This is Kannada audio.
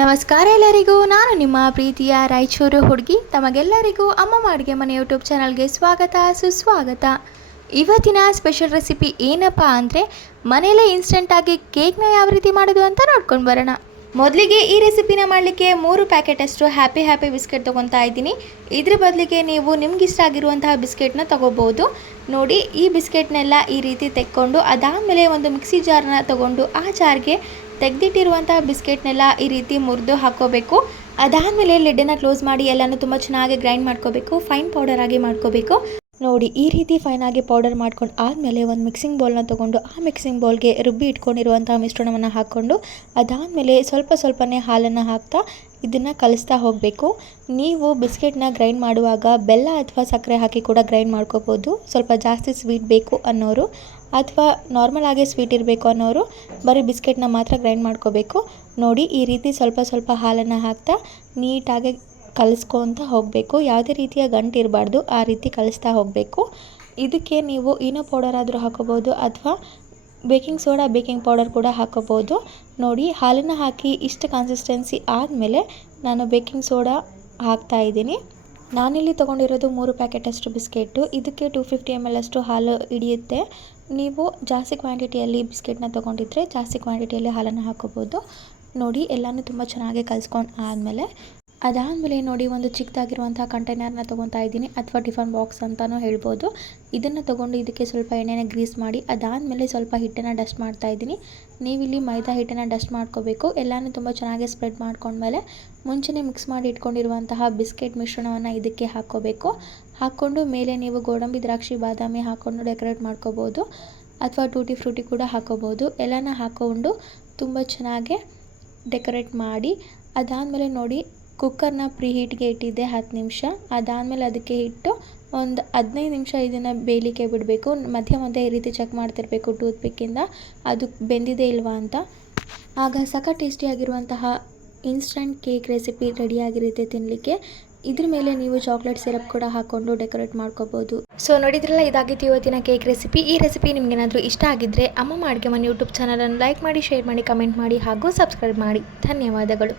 ನಮಸ್ಕಾರ ಎಲ್ಲರಿಗೂ, ನಾನು ನಿಮ್ಮ ಪ್ರೀತಿಯ ರಾಯಚೂರು ಹುಡುಗಿ. ತಮಗೆಲ್ಲರಿಗೂ ಅಮ್ಮ ಅಡುಗೆ ಮನೆ ಯೂಟ್ಯೂಬ್ ಚಾನಲ್ಗೆ ಸ್ವಾಗತ ಸುಸ್ವಾಗತ. ಇವತ್ತಿನ ಸ್ಪೆಷಲ್ ರೆಸಿಪಿ ಏನಪ್ಪ ಅಂದರೆ ಮನೆಯಲ್ಲೇ ಇನ್ಸ್ಟೆಂಟಾಗಿ ಕೇಕ್ನ ಯಾವ ರೀತಿ ಮಾಡೋದು ಅಂತ ನೋಡ್ಕೊಂಡು ಬರೋಣ. ಮೊದಲಿಗೆ ಈ ರೆಸಿಪಿನ ಮಾಡಲಿಕ್ಕೆ 3 ಪ್ಯಾಕೆಟಷ್ಟು ಹ್ಯಾಪಿ ಬಿಸ್ಕೆಟ್ ತೊಗೊತಾ ಇದ್ದೀನಿ. ಇದ್ರ ಬದಲಿಗೆ ನೀವು ನಿಮ್ಗಿಷ್ಟ ಆಗಿರುವಂತಹ ಬಿಸ್ಕೆಟ್ನ ತೊಗೋಬೋದು. ನೋಡಿ, ಈ ಬಿಸ್ಕೆಟ್ನೆಲ್ಲ ಈ ರೀತಿ ತೆಕ್ಕೊಂಡು ಅದಾದಮೇಲೆ ಒಂದು ಮಿಕ್ಸಿ ಜಾರ್ನ ತೊಗೊಂಡು ಆ ಜಾರ್ಗೆ ತೆಗೆದಿಟ್ಟಿರುವಂತಹ ಬಿಸ್ಕೆಟ್ನೆಲ್ಲ ಈ ರೀತಿ ಮುರಿದು ಹಾಕ್ಕೋಬೇಕು. ಅದಾದಮೇಲೆ ಲಿಡ್ಡನ್ನು ಕ್ಲೋಸ್ ಮಾಡಿ ಎಲ್ಲನೂ ತುಂಬ ಚೆನ್ನಾಗಿ ಗ್ರೈಂಡ್ ಮಾಡ್ಕೋಬೇಕು, ಫೈನ್ ಪೌಡರ್ ಆಗಿ ಮಾಡ್ಕೋಬೇಕು. ನೋಡಿ, ಈ ರೀತಿ ಫೈನಾಗಿ ಪೌಡರ್ ಮಾಡ್ಕೊಂಡು ಆದಮೇಲೆ ಒಂದು ಮಿಕ್ಸಿಂಗ್ ಬೌಲ್ನ ತೊಗೊಂಡು ಆ ಮಿಕ್ಸಿಂಗ್ ಬೌಲ್ಗೆ ರುಬ್ಬಿ ಇಟ್ಕೊಂಡಿರುವಂಥ ಮಿಶ್ರಣವನ್ನು ಹಾಕ್ಕೊಂಡು ಅದಾದಮೇಲೆ ಸ್ವಲ್ಪನೇ ಹಾಲನ್ನು ಹಾಕ್ತಾ ಇದನ್ನು ಕಲಿಸ್ತಾ ಹೋಗಬೇಕು. ನೀವು ಬಿಸ್ಕೆಟ್ನ ಗ್ರೈಂಡ್ ಮಾಡುವಾಗ ಬೆಲ್ಲ ಅಥವಾ ಸಕ್ಕರೆ ಹಾಕಿ ಕೂಡ ಗ್ರೈಂಡ್ ಮಾಡ್ಕೋಬೋದು. ಸ್ವಲ್ಪ ಜಾಸ್ತಿ ಸ್ವೀಟ್ ಬೇಕು ಅನ್ನೋರು ಅಥವಾ ನಾರ್ಮಲ್ ಆಗಿ ಸ್ವೀಟ್ ಇರಬೇಕು ಅನ್ನೋರು ಬರೀ ಬಿಸ್ಕೆಟ್ನ ಮಾತ್ರ ಗ್ರೈಂಡ್ ಮಾಡ್ಕೋಬೇಕು. ನೋಡಿ, ಈ ರೀತಿ ಸ್ವಲ್ಪ ಹಾಲನ್ನು ಹಾಕ್ತಾ ನೀಟಾಗಿ ಕಲಿಸ್ಕೊತ ಹೋಗಬೇಕು. ಯಾವುದೇ ರೀತಿಯ ಗಂಟು ಇರಬಾರ್ದು, ಆ ರೀತಿ ಕಲಿಸ್ತಾ ಹೋಗಬೇಕು. ಇದಕ್ಕೆ ನೀವು ಈನೋ ಪೌಡರ್ ಆದರೂ ಹಾಕೋಬೋದು ಅಥವಾ ಬೇಕಿಂಗ್ ಸೋಡಾ, ಬೇಕಿಂಗ್ ಪೌಡರ್ ಕೂಡ ಹಾಕೋಬೋದು. ನೋಡಿ, ಹಾಲನ್ನು ಹಾಕಿ ಇಷ್ಟು ಕನ್ಸಿಸ್ಟೆನ್ಸಿ ಆದಮೇಲೆ ನಾನು ಬೇಕಿಂಗ್ ಸೋಡಾ ಹಾಕ್ತಾಯಿದ್ದೀನಿ. ನಾನಿಲ್ಲಿ ತೊಗೊಂಡಿರೋದು 3 ಪ್ಯಾಕೆಟಷ್ಟು ಬಿಸ್ಕೆಟು. ಇದಕ್ಕೆ 250 ml ಅಷ್ಟು ಹಾಲು ಹಿಡಿಯುತ್ತೆ. ನೀವು ಜಾಸ್ತಿ ಕ್ವಾಂಟಿಟಿಯಲ್ಲಿ ಬಿಸ್ಕೆಟ್ನ ತೊಗೊಂಡಿದ್ರೆ ಜಾಸ್ತಿ ಕ್ವಾಂಟಿಟಿಯಲ್ಲಿ ಹಾಲನ್ನು ಹಾಕೋಬೋದು. ನೋಡಿ, ಎಲ್ಲನೂ ತುಂಬ ಚೆನ್ನಾಗಿ ಕಲಿಸ್ಕೊಂಡು ಅದಾದಮೇಲೆ ನೋಡಿ, ಒಂದು ಚಿಕ್ಕದಾಗಿರುವಂಥ ಕಂಟೈನರ್ನ ತೊಗೊತಾ ಇದ್ದೀನಿ ಅಥವಾ ಟಿಫನ್ ಬಾಕ್ಸ್ ಅಂತಲೂ ಹೇಳ್ಬೋದು. ಇದನ್ನು ತೊಗೊಂಡು ಇದಕ್ಕೆ ಸ್ವಲ್ಪ ಎಣ್ಣೆನ ಗ್ರೀಸ್ ಮಾಡಿ ಅದಾದಮೇಲೆ ಸ್ವಲ್ಪ ಹಿಟ್ಟನ್ನು ಡಸ್ಟ್ ಮಾಡ್ತಾ ಇದ್ದೀನಿ. ನೀವಿಲ್ಲಿ ಮೈದಾ ಹಿಟ್ಟನ್ನು ಡಸ್ಟ್ ಮಾಡ್ಕೋಬೇಕು. ಎಲ್ಲನೂ ತುಂಬ ಚೆನ್ನಾಗಿ ಸ್ಪ್ರೆಡ್ ಮಾಡ್ಕೊಂಡ್ಮೇಲೆ ಮುಂಚೆನೇ ಮಿಕ್ಸ್ ಮಾಡಿ ಇಟ್ಕೊಂಡಿರುವಂತಹ ಬಿಸ್ಕೆಟ್ ಮಿಶ್ರಣವನ್ನು ಇದಕ್ಕೆ ಹಾಕ್ಕೋಬೇಕು. ಹಾಕ್ಕೊಂಡು ಮೇಲೆ ನೀವು ಗೋಡಂಬಿ, ದ್ರಾಕ್ಷಿ, ಬಾದಾಮಿ ಹಾಕ್ಕೊಂಡು ಡೆಕೋರೇಟ್ ಮಾಡ್ಕೋಬೋದು ಅಥವಾ ಟೂಟಿ ಫ್ರೂಟಿ ಕೂಡ ಹಾಕ್ಕೋಬೋದು. ಎಲ್ಲನ ಹಾಕ್ಕೊಂಡು ತುಂಬ ಚೆನ್ನಾಗಿ ಡೆಕೋರೇಟ್ ಮಾಡಿ ಅದಾದಮೇಲೆ ನೋಡಿ, ಕುಕ್ಕರ್ನ ಪ್ರೀ ಹೀಟ್ಗೆ ಇಟ್ಟಿದ್ದೆ 10 ನಿಮಿಷ. ಅದಾದಮೇಲೆ ಅದಕ್ಕೆ ಇಟ್ಟು ಒಂದು 15 ನಿಮಿಷ ಇದನ್ನು ಬೇಯಲಿಕ್ಕೆ ಬಿಡಬೇಕು. ಮಧ್ಯೆ ಈ ರೀತಿ ಚೆಕ್ ಮಾಡ್ತಿರಬೇಕು ಟೂತ್ ಪಿಕ್ಕಿಂದ, ಅದು ಬೆಂದಿದೆ ಇಲ್ವಾ ಅಂತ. ಆಗ ಸಖತ್ ಟೇಸ್ಟಿಯಾಗಿರುವಂತಹ ಇನ್ಸ್ಟಂಟ್ ಕೇಕ್ ರೆಸಿಪಿ ರೆಡಿಯಾಗಿರುತ್ತೆ ತಿನ್ನಲಿಕ್ಕೆ. ಇದ್ರ ಮೇಲೆ ನೀವು ಚಾಕ್ಲೇಟ್ ಸಿರಪ್ ಕೂಡ ಹಾಕ್ಕೊಂಡು ಡೆಕೋರೇಟ್ ಮಾಡ್ಕೋಬೋದು. ಸೊ ನೋಡಿದ್ರಲ್ಲ, ಇದಾಗಿತ್ತು ಇವತ್ತಿನ ಕೇಕ್ ರೆಸಿಪಿ. ಈ ರೆಸಿಪಿ ನಿಮಗೇನಾದರೂ ಇಷ್ಟ ಆಗಿದ್ದರೆ ಅಮ್ಮ ಅಡುಗೆ ಮನೆ ಯೂಟ್ಯೂಬ್ ಚಾನಲನ್ನು ಲೈಕ್ ಮಾಡಿ, ಶೇರ್ ಮಾಡಿ, ಕಮೆಂಟ್ ಮಾಡಿ ಹಾಗೂ ಸಬ್ಸ್ಕ್ರೈಬ್ ಮಾಡಿ. ಧನ್ಯವಾದಗಳು.